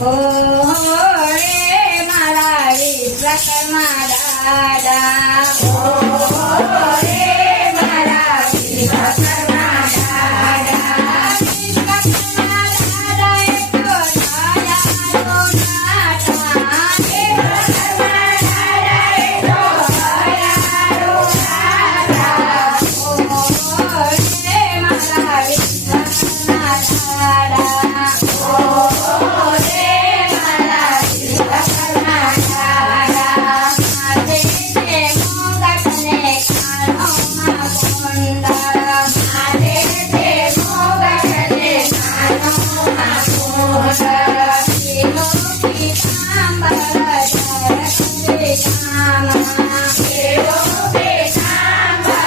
ઓ રે મારા વિશ્વકર્મા દાદા ઓ રે મારા વિશ્વકર્મા દાદા વિશ્વકર્મા દાદાએ તો દયાળુ નાથા વિશ્વકર્મા દાદાએ તો દયાળુ નાથા ઓ રે મારા વિશ્વકર્મા દાદા ઓ રે મારા વિશ્વકર્મા દાદા માથે તે મોગટને કાનોમાં કુંડળ માથે તે મોગટને કાનોમાં કુંડળ એનો પીતાંબર ધરતી રામા એનો પીતાંબર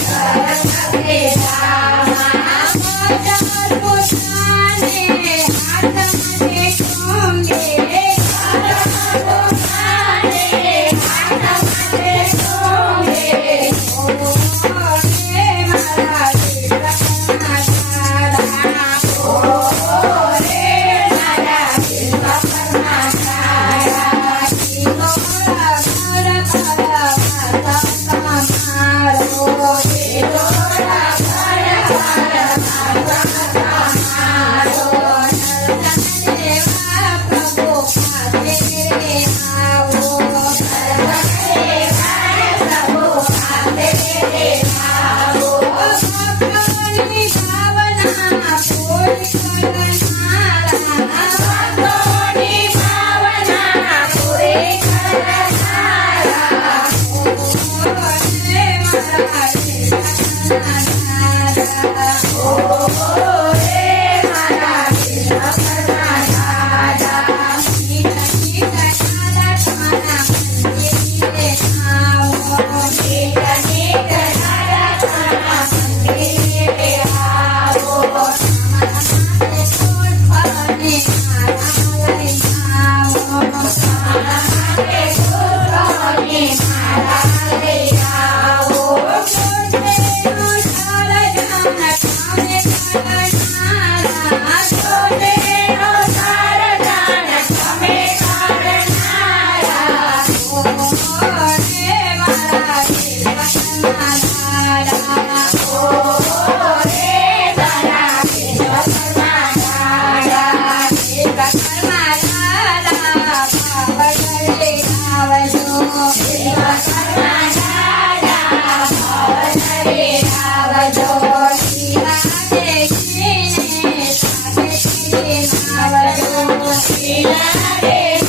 ધરતી રામા મોટા પુષ્પાને હાથમાં ચૂંબે Yeah.